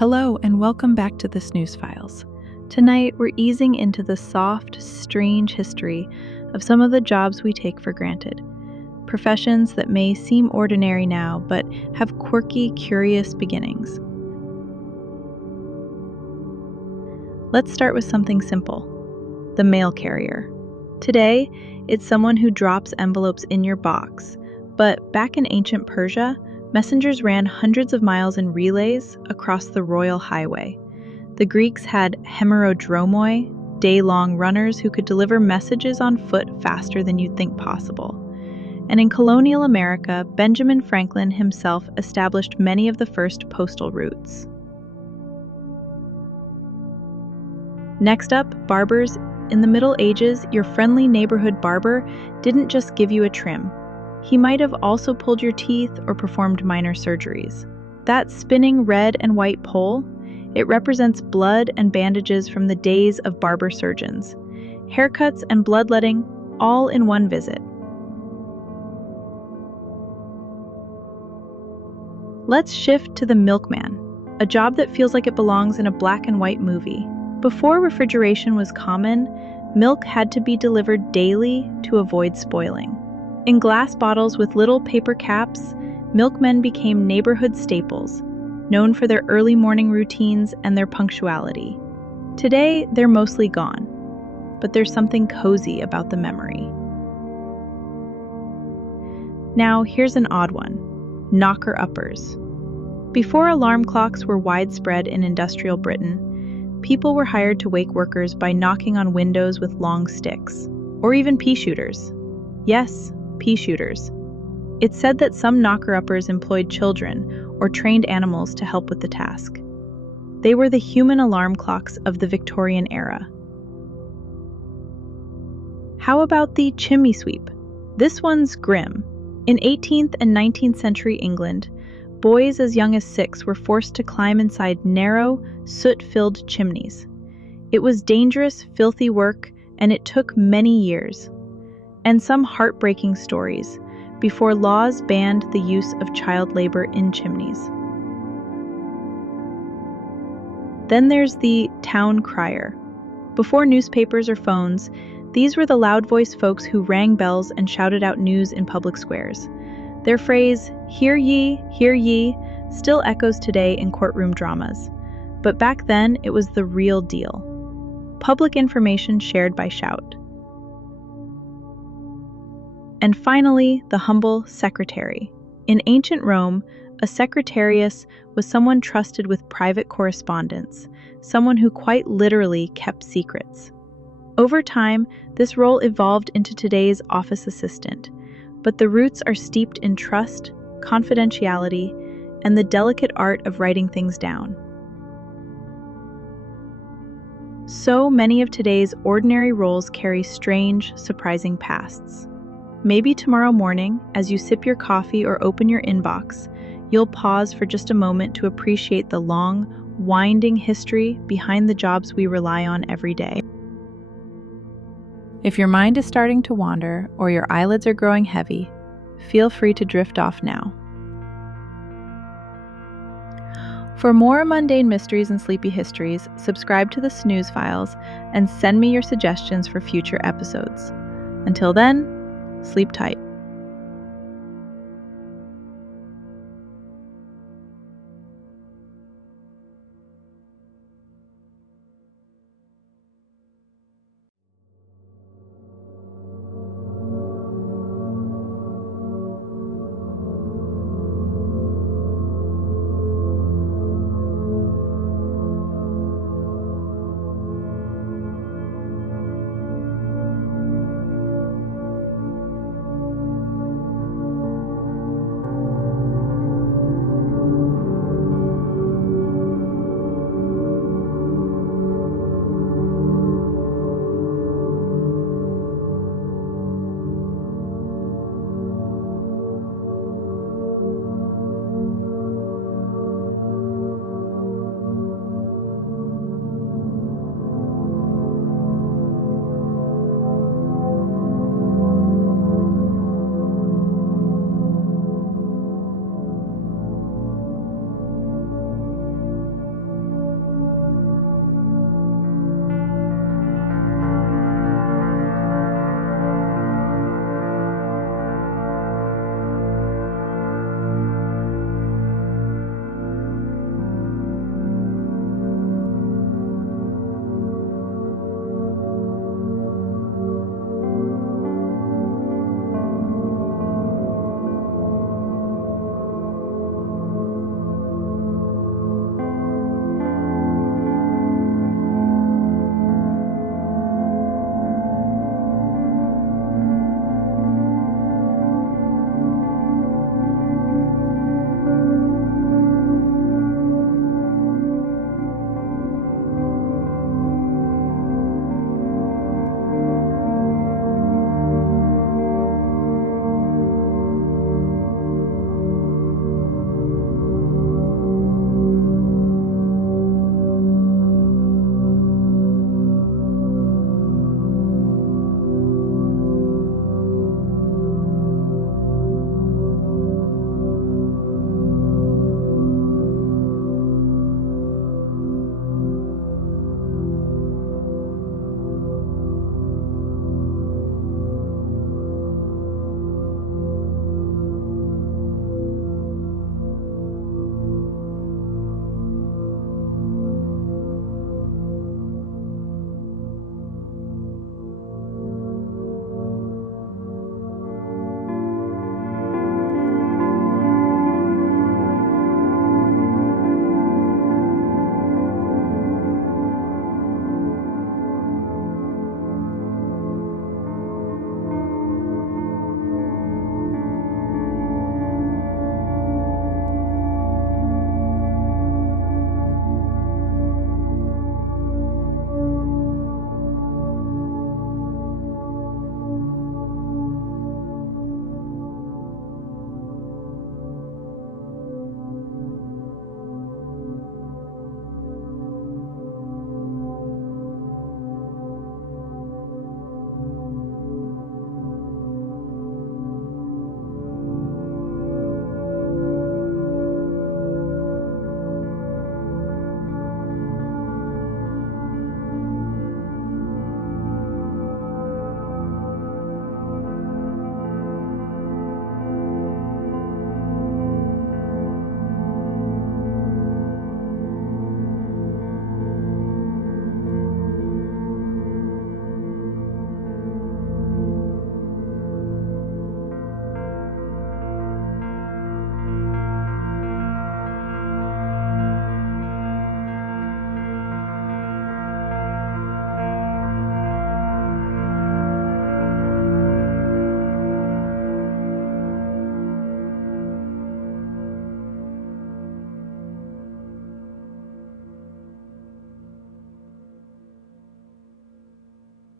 Hello, and welcome back to the Snooze Files. Tonight, we're easing into the soft, strange history of some of the jobs we take for granted. Professions that may seem ordinary now, but have quirky, curious beginnings. Let's start with something simple: the mail carrier. Today, it's someone who drops envelopes in your box, but back in ancient Persia, messengers ran hundreds of miles in relays across the royal highway. The Greeks had hemerodromoi, day-long runners who could deliver messages on foot faster than you'd think possible. And in colonial America, Benjamin Franklin himself established many of the first postal routes. Next up, barbers. In the Middle Ages, your friendly neighborhood barber didn't just give you a trim. He might have also pulled your teeth or performed minor surgeries. That spinning red and white pole, it represents blood and bandages from the days of barber surgeons. Haircuts and bloodletting, all in one visit. Let's shift to the milkman, a job that feels like it belongs in a black and white movie. Before refrigeration was common, milk had to be delivered daily to avoid spoiling. In glass bottles with little paper caps, milkmen became neighborhood staples, known for their early morning routines and their punctuality. Today, they're mostly gone, but there's something cozy about the memory. Now, here's an odd one: knocker-uppers. Before alarm clocks were widespread in industrial Britain, people were hired to wake workers by knocking on windows with long sticks, or even pea shooters. Yes, pea shooters. It's said that some knocker-uppers employed children or trained animals to help with the task. They were the human alarm clocks of the Victorian era. How about the chimney sweep? This one's grim. In 18th and 19th century England, boys as young as 6 were forced to climb inside narrow, soot-filled chimneys. It was dangerous, filthy work, and it took many years. And some heartbreaking stories before laws banned the use of child labor in chimneys. Then there's the town crier. Before newspapers or phones, these were the loud-voiced folks who rang bells and shouted out news in public squares. Their phrase, hear ye," still echoes today in courtroom dramas. But back then, it was the real deal. Public information shared by shout. And finally, the humble secretary. In ancient Rome, a secretarius was someone trusted with private correspondence, someone who quite literally kept secrets. Over time, this role evolved into today's office assistant, but the roots are steeped in trust, confidentiality, and the delicate art of writing things down. So many of today's ordinary roles carry strange, surprising pasts. Maybe tomorrow morning, as you sip your coffee or open your inbox, you'll pause for just a moment to appreciate the long, winding history behind the jobs we rely on every day. If your mind is starting to wander or your eyelids are growing heavy, feel free to drift off now. For more mundane mysteries and sleepy histories, subscribe to the Snooze Files and send me your suggestions for future episodes. Until then, sleep tight.